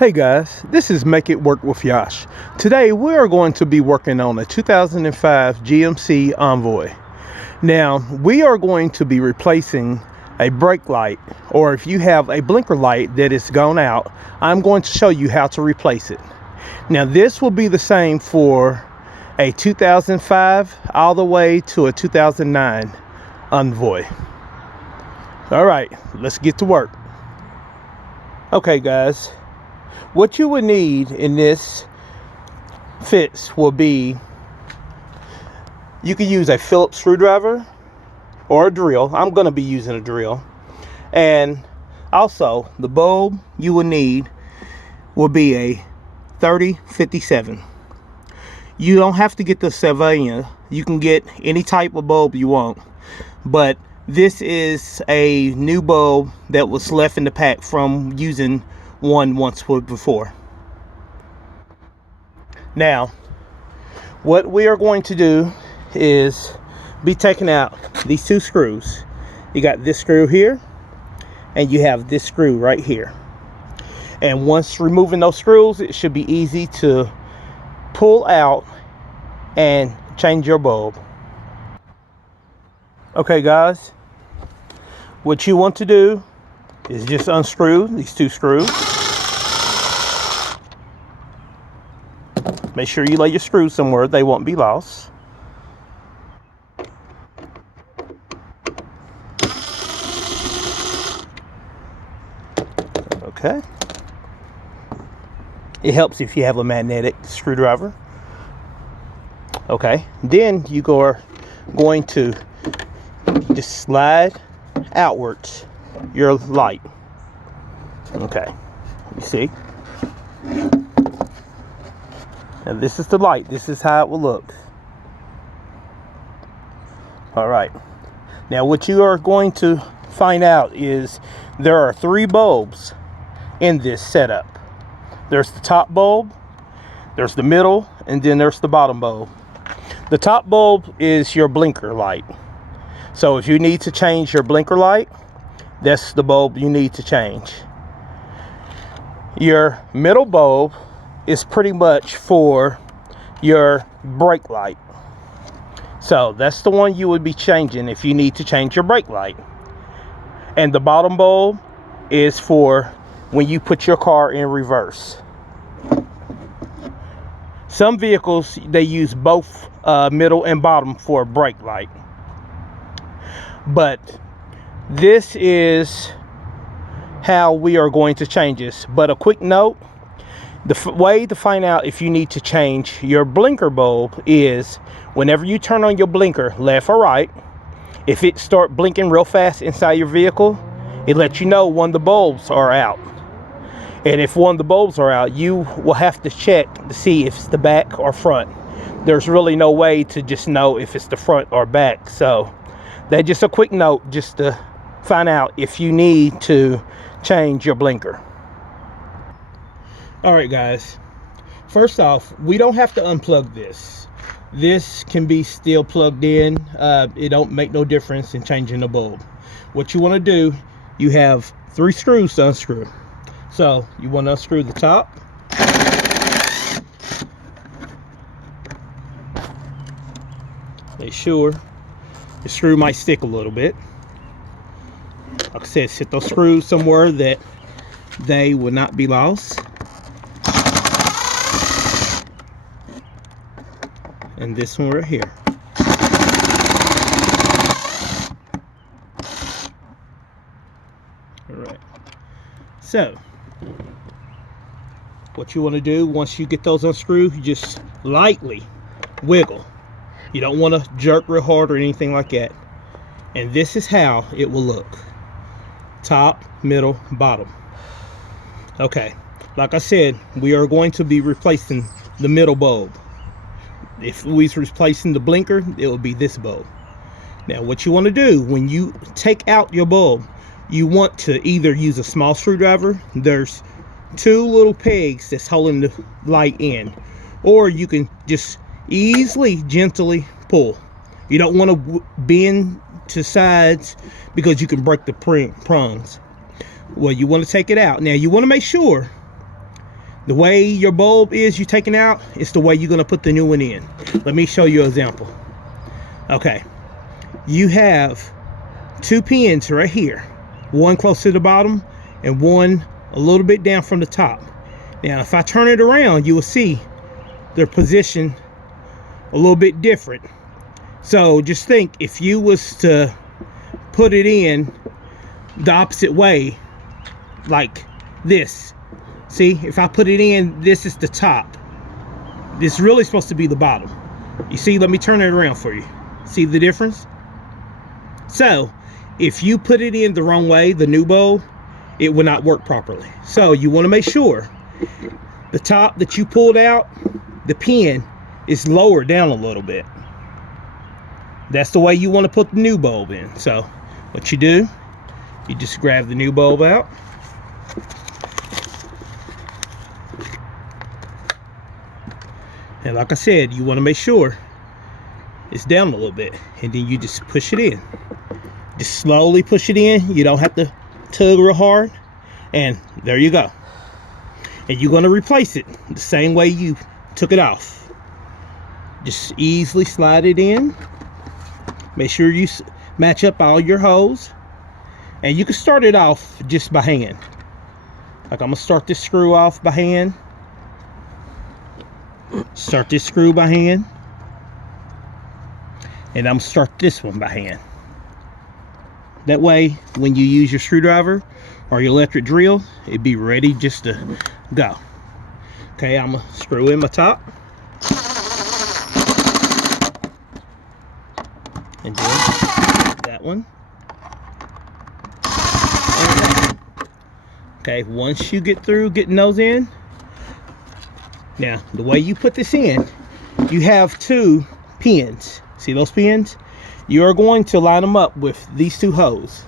Hey guys, this is Make It Work with Yosh. Today we are going to be working on a 2005 GMC Envoy. Now we are going to be replacing a brake light, or if you have a blinker light that is gone out, I'm going to show you how to replace it. Now this will be the same for a 2005 all the way to a 2009 Envoy. Alright, let's get to work. Okay guys, what you would need in this fix will be, you can use a Phillips screwdriver or a drill. I'm going to be using a drill. And also the bulb you will need will be a 3057. You don't have to get the Sylvania. You can get any type of bulb you want. But this is a new bulb that was left in the pack from using one once before. Now what we are going to do is be taking out these two screws. You got this screw here and you have this screw right here, and once removing those screws, it should be easy to pull out and change your bulb. Okay guys, what you want to do is just unscrew these two screws. Make sure you lay your screws somewhere they won't be lost. Okay. It helps if you have a magnetic screwdriver. Okay. Then you are going to just slide outwards your light. Okay, you see, and this is the light. This is how it will look. All right, now what you are going to find out is there are three bulbs in this setup. There's the top bulb, there's the middle, and then there's the bottom bulb. The top bulb is your blinker light. So if you need to change your blinker light, that's the bulb you need to change. Your middle bulb is pretty much for your brake light. So that's the one you would be changing if you need to change your brake light. And the bottom bulb is for when you put your car in reverse. Some vehicles, they use both middle and bottom for a brake light. But this is how we are going to change this. But a quick note, the way to find out if you need to change your blinker bulb is whenever you turn on your blinker, left or right, if it start blinking real fast inside your vehicle, it lets you know one of the bulbs are out. And if one of the bulbs are out, you will have to check to see if it's the back or front. There's really no way to just know if it's the front or back. So that's just a quick note, just to find out if you need to change your blinker. All right guys, first off, we don't have to unplug this. This can be still plugged in. It don't make no difference in changing the bulb. What you want to do, you have three screws to unscrew. So you want to unscrew the top, make sure the screw might stick a little bit. Like I said, set those screws somewhere that they will not be lost. And this one right here. Alright. So, what you want to do once you get those unscrewed, you just lightly wiggle. You don't want to jerk real hard or anything like that. And this is how it will look. Top, middle, bottom. Okay, like I said, we are going to be replacing the middle bulb. If we was replacing the blinker, it will be this bulb. Now what you want to do when you take out your bulb, you want to either use a small screwdriver. There's two little pegs that's holding the light in, or you can just easily, gently pull. You don't want to bend to sides because you can break the prongs. Well, you want to take it out. Now you want to make sure The way your bulb is you taking out, it's the way you're gonna put the new one in. Let me show you an example. Okay, you have 2 pins right here, one close to the bottom and one a little bit down from the top. Now if I turn it around, you will see their position a little bit different. So just think, if you was to put it in the opposite way, like this, see, if I put it in, this is the top, this is really supposed to be the bottom. You see, let me turn it around for you. See the difference? So if you put it in the wrong way, the new bulb, it will not work properly. So you want to make sure the top that you pulled out, the pin is lower down a little bit. That's the way you want to put the new bulb in. So what you do, you just grab the new bulb out, and like I said, you want to make sure it's down a little bit, and then you just push it in. Just slowly push it in. You don't have to tug real hard, and there you go. And you're going to replace it the same way you took it off. Just easily slide it in. Make sure you match up all your holes, and you can start it off just by hand. Like, I'm gonna start this screw off by hand. Start this screw by hand, and I'm gonna start this one by hand. That way, when you use your screwdriver or your electric drill, it'd be ready just to go. Okay, I'm gonna screw in my top, and then that one. Okay, once you get through getting those in, now the way you put this in, you have 2 pins. See those pins? You are going to line them up with these 2 holes.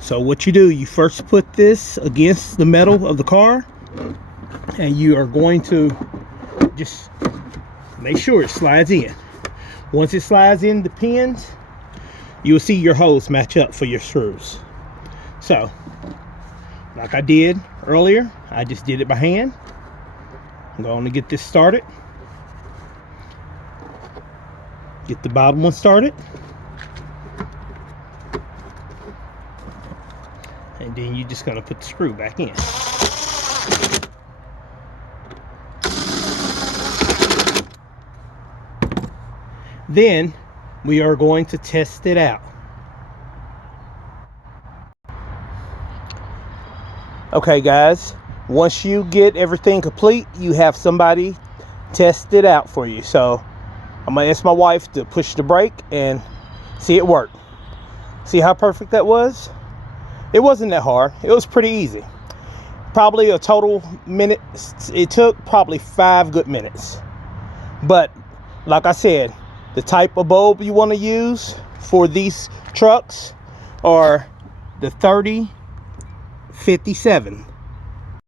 So what you do, you first put this against the metal of the car, and you are going to just make sure it slides in. Once it slides in the pins, you will see your holes match up for your screws. So, like I did earlier, I just did it by hand. I'm going to get this started. Get the bottom one started. And then you're just going to put the screw back in. Then we are going to test it out. Okay guys, once you get everything complete, you have somebody test it out for you. So I'm gonna ask my wife to push the brake and see it work. See how perfect that was? It wasn't that hard. It was pretty easy. Probably a total minute, it took probably 5 good minutes. But like I said, the type of bulb you want to use for these trucks are the 3057.